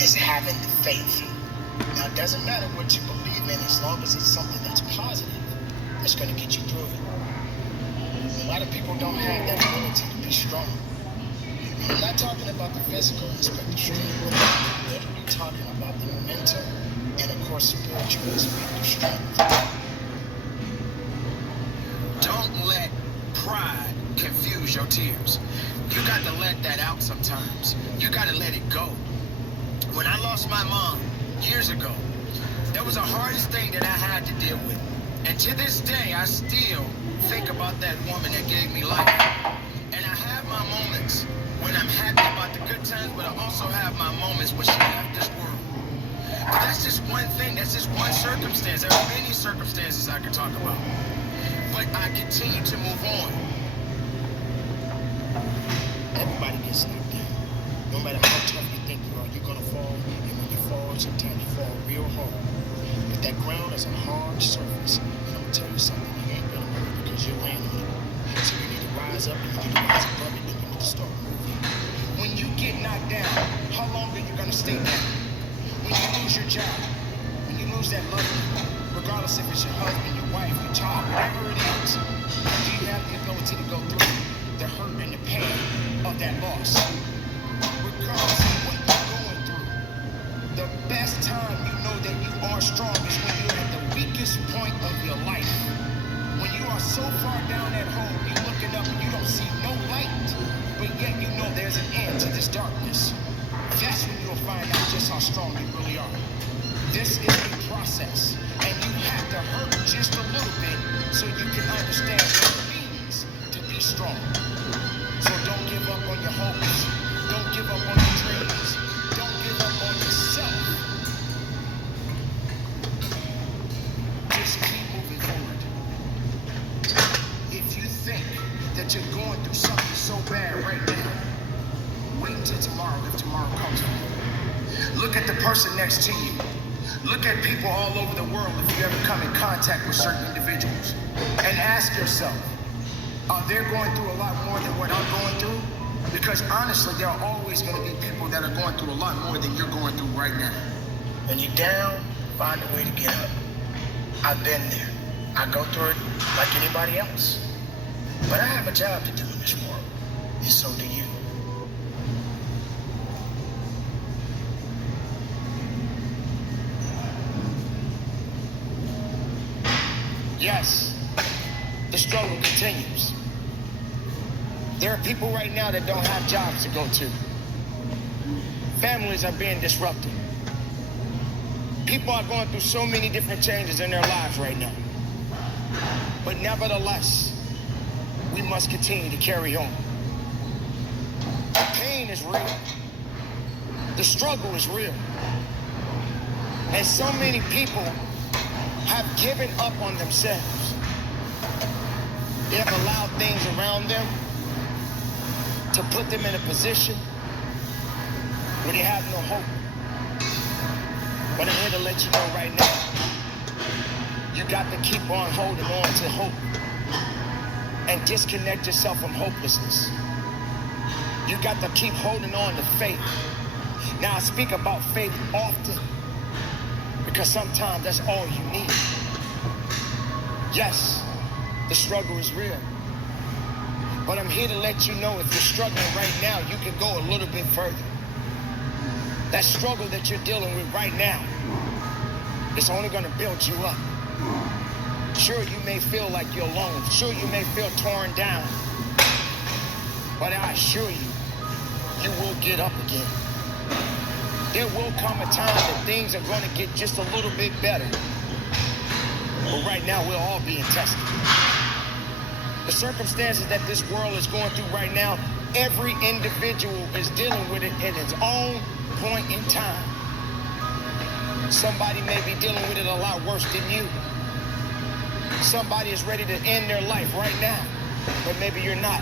is having the faith. Now, it doesn't matter what you believe in as long as it's something that's positive that's going to get you through it. A lot of people don't have that ability to be strong. I'm not talking about the physical aspect of strength. I'm literally talking about the mental and, of course, spiritual aspect of strength. Don't let pride confuse your tears. You got to let that out sometimes. You got to let it go. When I lost my mom years ago, that was the hardest thing that I had to deal with. And to this day, I still think about that woman that gave me life. And I have my moments when I'm happy about the good times, but I also have my moments when she left this world. But that's just one thing. That's just one circumstance. There are many circumstances I could talk about. But I continue to move on. Everybody gets knocked down. No matter how tough you think you are, you're going to fall. And when you fall, sometimes you fall real hard. But that ground is a hard surface. And I'm going to tell you something. You ain't going to move because you're landing on it. So you need to rise up and you need to rise above it and you need to start moving. When you get knocked down, how long are you going to stay down? When you lose your job, when you lose that loved one, regardless if it's your husband, your wife, your child, whatever it is, do you have the ability to go through the hurt and the pain of that loss? Regardless of what you're going through, the best time you know that you are strong is when you're at the weakest point of your life. When you are so far down that hole, you're looking up and you don't see no light, but yet you know there's an end to this darkness. That's when you'll find out just how strong you really are. This is a process, and you have to hurt just a little bit so you can understand what it means to be strong. So don't give up on your hopes. Don't give up on your dreams. Don't give up on yourself. Just keep moving forward. If you think that you're going through something so bad right now, wait until tomorrow if tomorrow comes for you. Look at the person next to you. Look at people all over the world if you ever come in contact with certain individuals. And ask yourself, are they going through a lot more than what I'm going through? Because honestly, there are always going to be people that are going through a lot more than you're going through right now. When you're down, find a way to get up. I've been there. I go through it like anybody else. But I have a job to do in this world, and so do you. Yes, the struggle continues. There are people right now that don't have jobs to go to. Families are being disrupted. People are going through so many different changes in their lives right now. But nevertheless, we must continue to carry on. The pain is real. The struggle is real. And so many people have given up on themselves. They have allowed things around them to put them in a position where they have no hope. But I'm here to let you know right now, you got to keep on holding on to hope and disconnect yourself from hopelessness. You got to keep holding on to faith. Now, I speak about faith often because sometimes that's all you need. Yes, the struggle is real. But I'm here to let you know if you're struggling right now, you can go a little bit further. That struggle that you're dealing with right now, it's only going to build you up. Sure, you may feel like you're alone. Sure, you may feel torn down. But I assure you, you will get up again. There will come a time that things are going to get just a little bit better. But right now, we're all being tested. The circumstances that this world is going through right now, every individual is dealing with it in its own point in time. Somebody may be dealing with it a lot worse than you. Somebody is ready to end their life right now, but maybe you're not.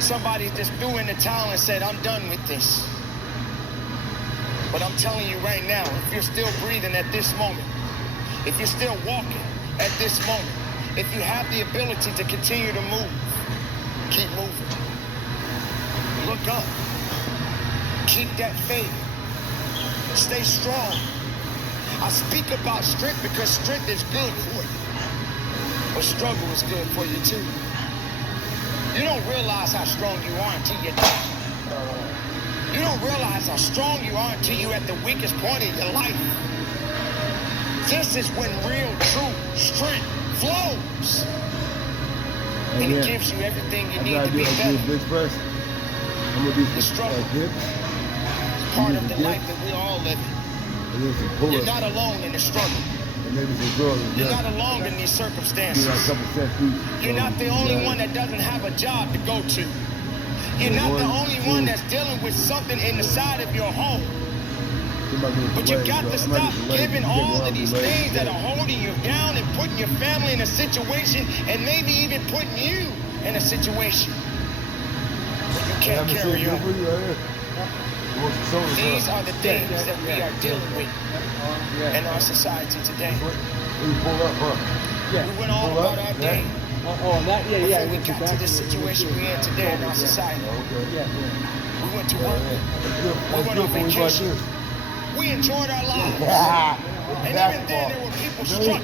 Somebody just threw in the towel and said, I'm done with this. But I'm telling you right now, if you're still breathing at this moment, if you're still walking at this moment, if you have the ability to continue to move, keep moving. Look up. Keep that faith. Stay strong. I speak about strength because strength is good for you. But struggle is good for you too. You don't realize how strong you are until you're down. You don't realize how strong you are until you're at the weakest point in your life. This is when real, true strength flows. And it gives you everything you need to be better. Bench press. I'm gonna do The some struggle. dips. It's part of the life that we all live in. And then some pull-ups. You're not alone in the struggle. And maybe some curls. You're not alone in these circumstances. Do like a couple sets each. You're not the only one that doesn't have a job to go to. You're not the only one that's dealing with something in the side of your home. But you got to stop giving all of these things that are holding you down and putting your family in a situation and maybe even putting you in a situation where you can't carry on. These are the things that we are dealing with in our society today. We went all about our day. Yeah. Before we got to this situation we're in today in our society. We went to work. We went on vacation. We enjoyed our lives. And even then there were people struggling.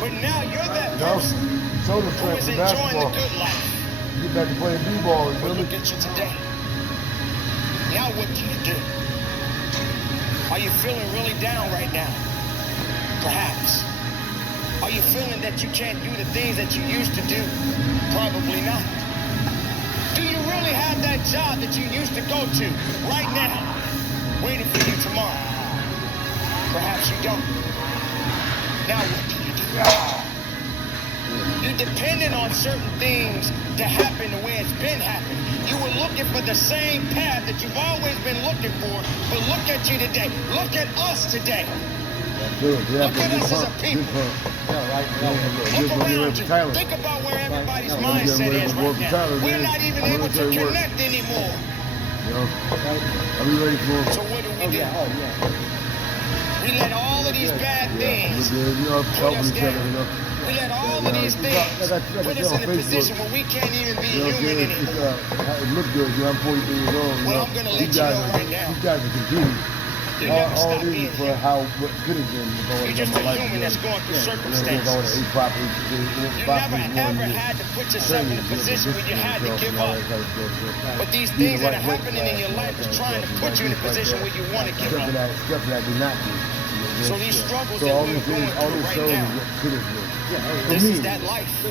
But now you're that person who is enjoying the good life. Get back to playing b-ball. But look at you today. Now what do you do? Are you feeling really down right now? Perhaps. Are you feeling that you can't do the things that you used to do? Probably not. Do you really have that job that you used to go to right now, waiting for you tomorrow? Perhaps you don't. Now what do you do? You're dependent on certain things to happen the way it's been happening. You were looking for the same path that you've always been looking for, but look at you today. Look at us today. Look at us as a people. Look around you. Think about where everybody's mindset is right now. We're not even able to connect anymore. Are we ready for it? So what do? We let all of these bad things put us down. We let all of these things put us in a position where we can't even be human anymore. It looks good. I'm 43 years old. Well, I'm going to let you know right now. You guys are confused. You never stop being for human. what could have been. You're just a human that's going through circumstances. You never ever had to put yourself in a position where you had to give up. But these things that are happening in your life is trying to put you in a position where you want to give up. Stuff that do not do. So these struggles that we're going through right now, this is that life. You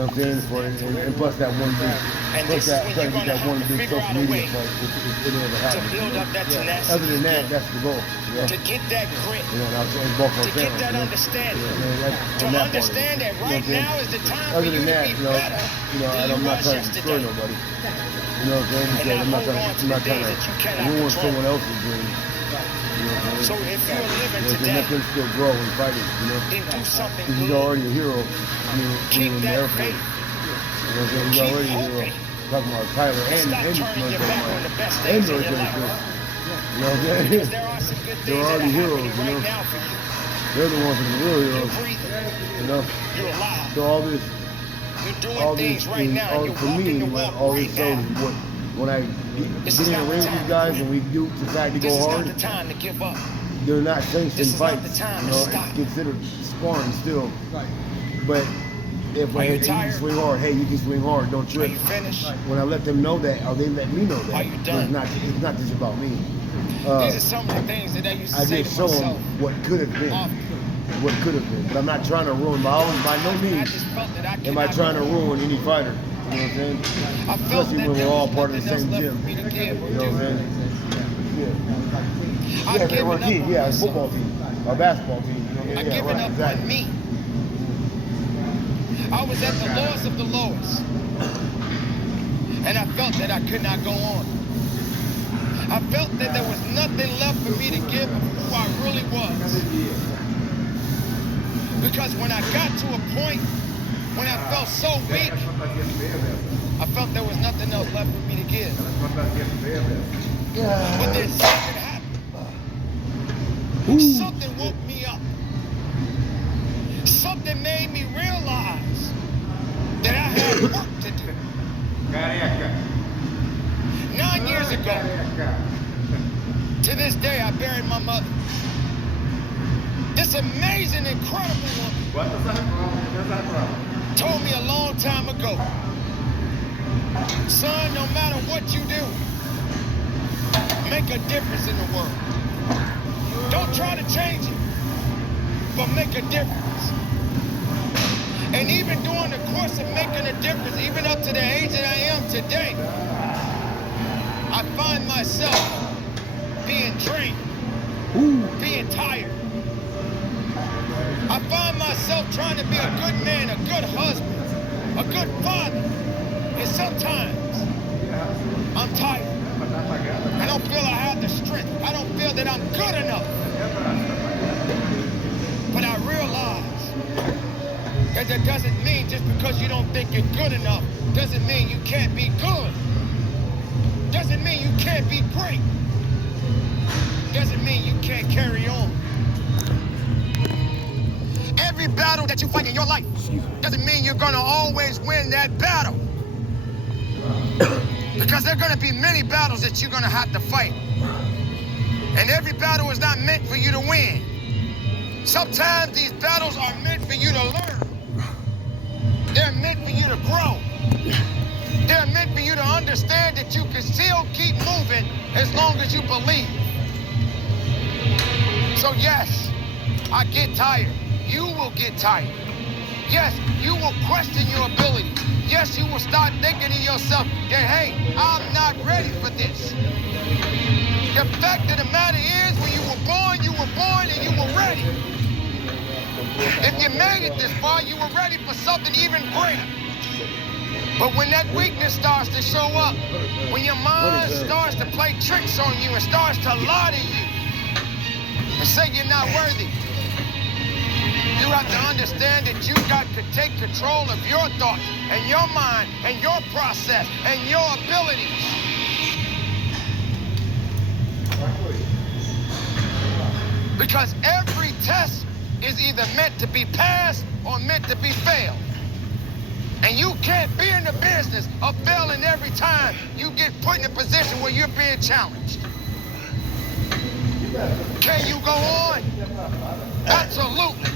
know what I'm saying? And plus that one thing. And this is when you're going to have to figure out a way to build up that tenacity. Other than that, that's the goal. To get that grit. To get that understanding. To understand that right now is the time for you to be better than you was yesterday. Nobody. You know what I'm saying? And not hold on to the things that you cannot ruin control. someone else's dreams. So if you're living today, let them still grow and fight it, then do something He's good. already a hero. Keep in the that Air Force. faith. You know what I'm saying? He's Keep already a hero. hoping. Talking about Tyler And stop turning your back on the best things in your life. You know what I'm Because saying? there are some good They're things that are already heroes, happening you right know? now for you. They're the ones that are the real You're heroes. breathing. You know? You're alive. So all this, You're doing all things these right now. And you're for walking me, the walk all right this shows now. what when I This get is in not the the ring with time these to guys quit. and we decide to This go is hard, not the time to give up. they're not sanctioned This is not fights. the time You to know, stop. it's considered sparring still. But if Are you hey, you tired? can swing hard, hey, you can swing hard, don't Are trip. you finished? When I let them know that, or they let me know that, Are you done? It's not just about me. These are some of the things that I used to I say just to show them myself. what could have been. What could have been. But I'm not trying to ruin by no I means just felt that I am I cannot trying to go on. ruin any fighter. You know what I'm saying? I felt Especially that when there we're all was part of the nothing same else left gym. for me to give or You know what I'm do. saying? Yeah. I've Yeah, given we're a up team. on Yeah, a myself. football team. A basketball team. I've given up on me. I was at the lowest of the lowest. And I felt that I could not go on. I felt that there was nothing left for me to give of who I really was. Because when I got to a point when I felt so weak, I felt there was nothing else left for me to give. But then something happened. Something woke me up. Something made me realize that I had work to do. 9 years ago, to this day, I buried my mother. This amazing, incredible woman told me a long time ago, son, no matter what you do, make a difference in the world. Don't try to change it, but make a difference. And even during the course of making a difference, even up to the age that I am today, I find myself being drained, being tired. I find myself trying to be a good man, a good husband, a good father. And sometimes I'm tired. I don't feel I have the strength. I don't feel that I'm good enough. But I realize that doesn't mean just because you don't think you're good enough, doesn't mean you can't be good. Doesn't mean you can't be great. Doesn't mean you can't carry on. Every battle that you fight in your life doesn't mean you're gonna always win that battle. Because there are gonna be many battles that you're gonna have to fight. And every battle is not meant for you to win. Sometimes these battles are meant for you to learn. They're meant for you to grow. They're meant for you to understand that you can still keep moving as long as you believe. So yes, I get tired. You will get tired. Yes, you will question your abilities. Yes, you will start thinking to yourself that, hey, I'm not ready for this. The fact of the matter is, when you were born and you were ready. If you made it this far, you were ready for something even greater. But when that weakness starts to show up, when your mind starts to play tricks on you and starts to lie to you and say you're not worthy, you have to understand that you got to take control of your thoughts and your mind and your process and your abilities. Because every test is either meant to be passed or meant to be failed. And you can't be in the business of failing every time you get put in a position where you're being challenged. Can you go on? Absolutely.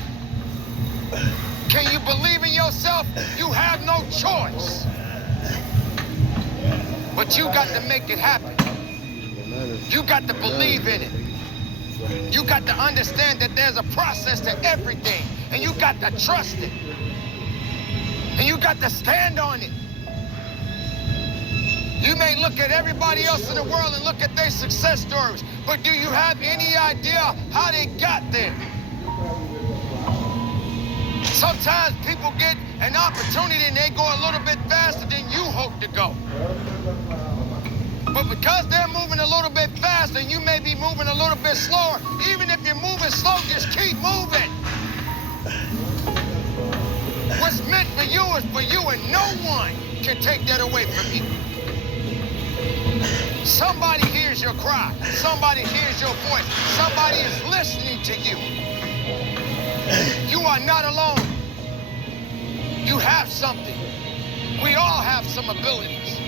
Can you believe in yourself? You have no choice. But you got to make it happen. You got to believe in it. You got to understand that there's a process to everything, and you got to trust it. And you got to stand on it. You may look at everybody else in the world and look at their success stories, but do you have any idea how they got there? Sometimes people get an opportunity and they go a little bit faster than you hope to go. But because they're moving a little bit faster, you may be moving a little bit slower. Even if you're moving slow, just keep moving. What's meant for you is for you, and no one can take that away from you. Somebody hears your cry. Somebody hears your voice. Somebody is listening to you. You are not alone. You have something. We all have some abilities.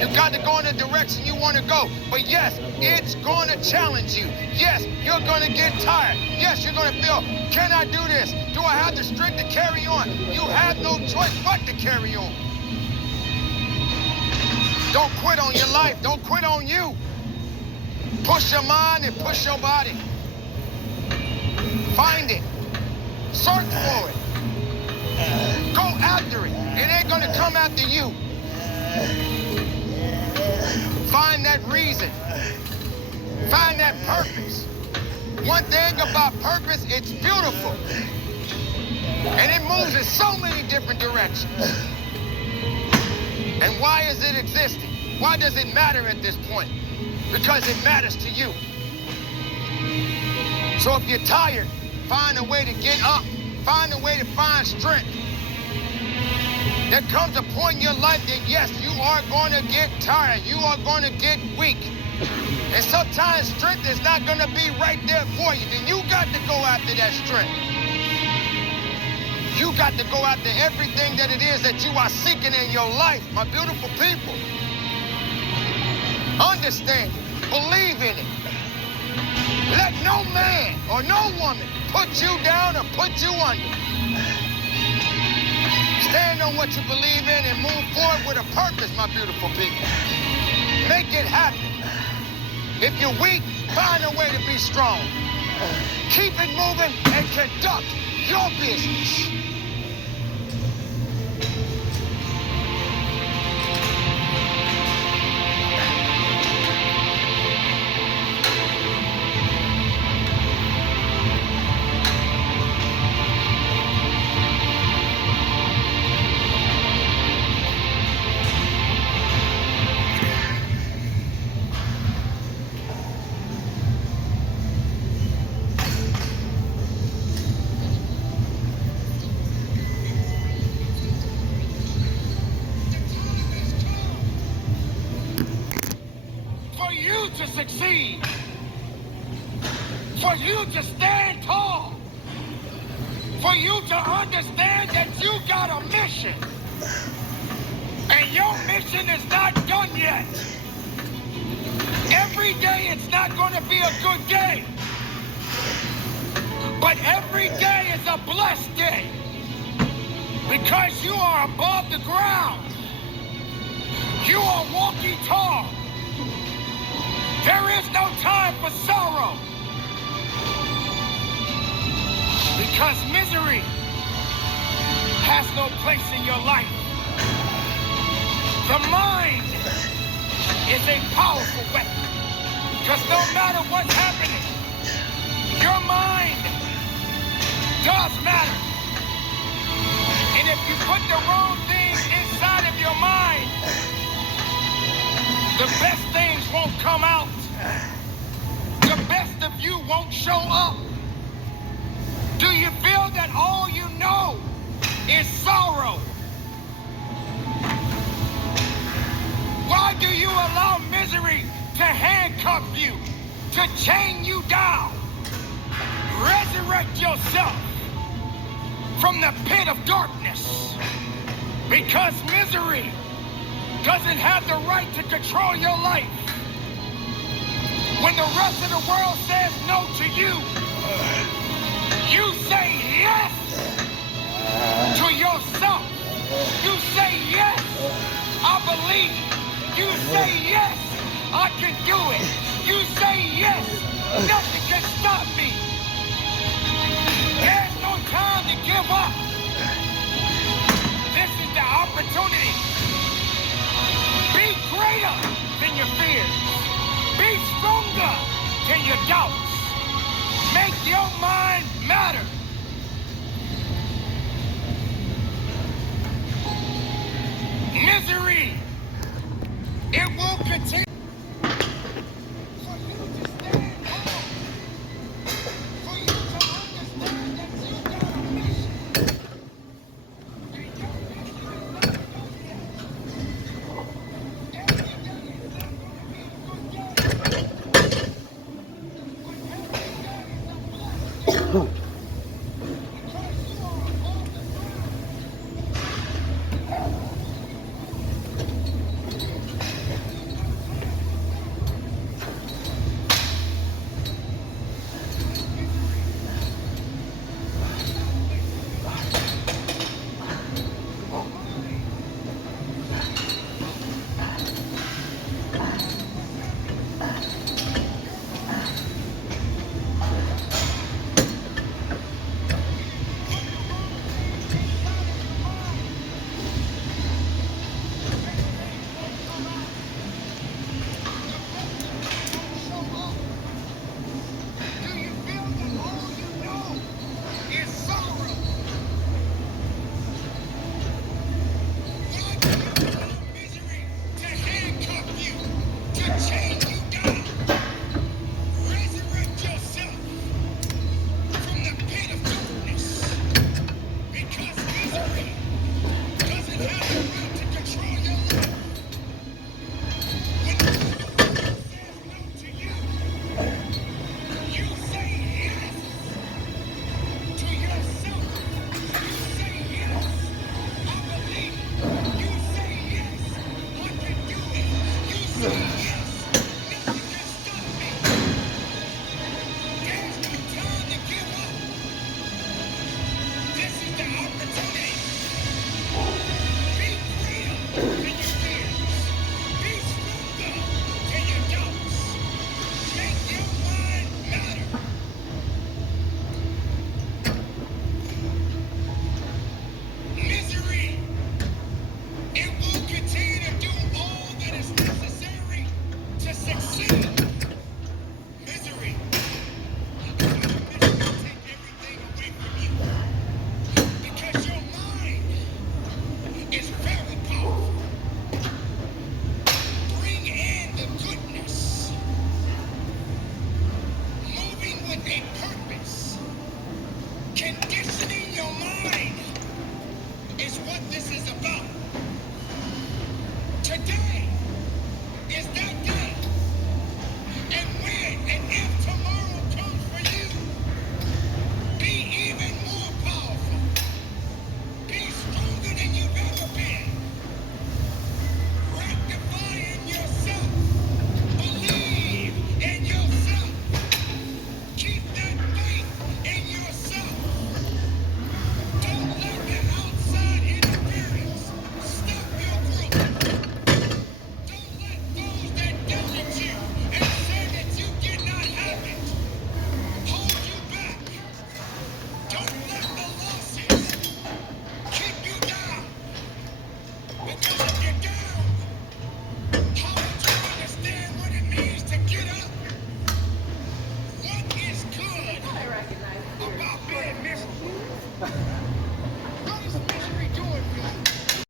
You got to go in the direction you want to go. But yes, it's going to challenge you. Yes, you're going to get tired. Yes, you're going to feel, can I do this? Do I have the strength to carry on? You have no choice but to carry on. Don't quit on your life. Don't quit on you. Push your mind and push your body. Find it. Search for it. Go after it. It ain't going to come after you. Find that reason. Find that purpose. One thing about purpose, it's beautiful. And it moves in so many different directions. And why is it existing? Why does it matter at this point? Because it matters to you. So if you're tired, find a way to get up. Find a way to find strength. There comes a point in your life that, yes, you are going to get tired. You are going to get weak. And sometimes strength is not going to be right there for you. Then you got to go after that strength. You got to go after everything that it is that you are seeking in your life, my beautiful people. Understand it. Believe in it. Let no man or no woman put you down or put you under. Stand on what you believe in and move forward with a purpose, my beautiful people. Make it happen. If you're weak, find a way to be strong. Keep it moving and conduct your business. To succeed, for you to stand tall, for you to understand that you got a mission, and your mission is not done yet. Every day it's not going to be a good day, but every day is a blessed day, because you are above the ground. You are walking tall. There is no time for sorrow, because misery has no place in your life. The mind is a powerful weapon, because no matter what's happening, your mind does matter. And if you put the wrong things inside of your mind, the best things won't come out. The best of you won't show up. Do you feel that all you know is sorrow? Why do you allow misery to handcuff you, to chain you down? Resurrect yourself from the pit of darkness, because misery doesn't have the right to control your life. When the rest of the world says no to you, you say yes to yourself. You say yes, I believe. You say yes, I can do it. You say yes, nothing can stop me. There's no time to give up. This is the opportunity. Be greater than your fears. Be stronger than your doubts. Make your mind matter.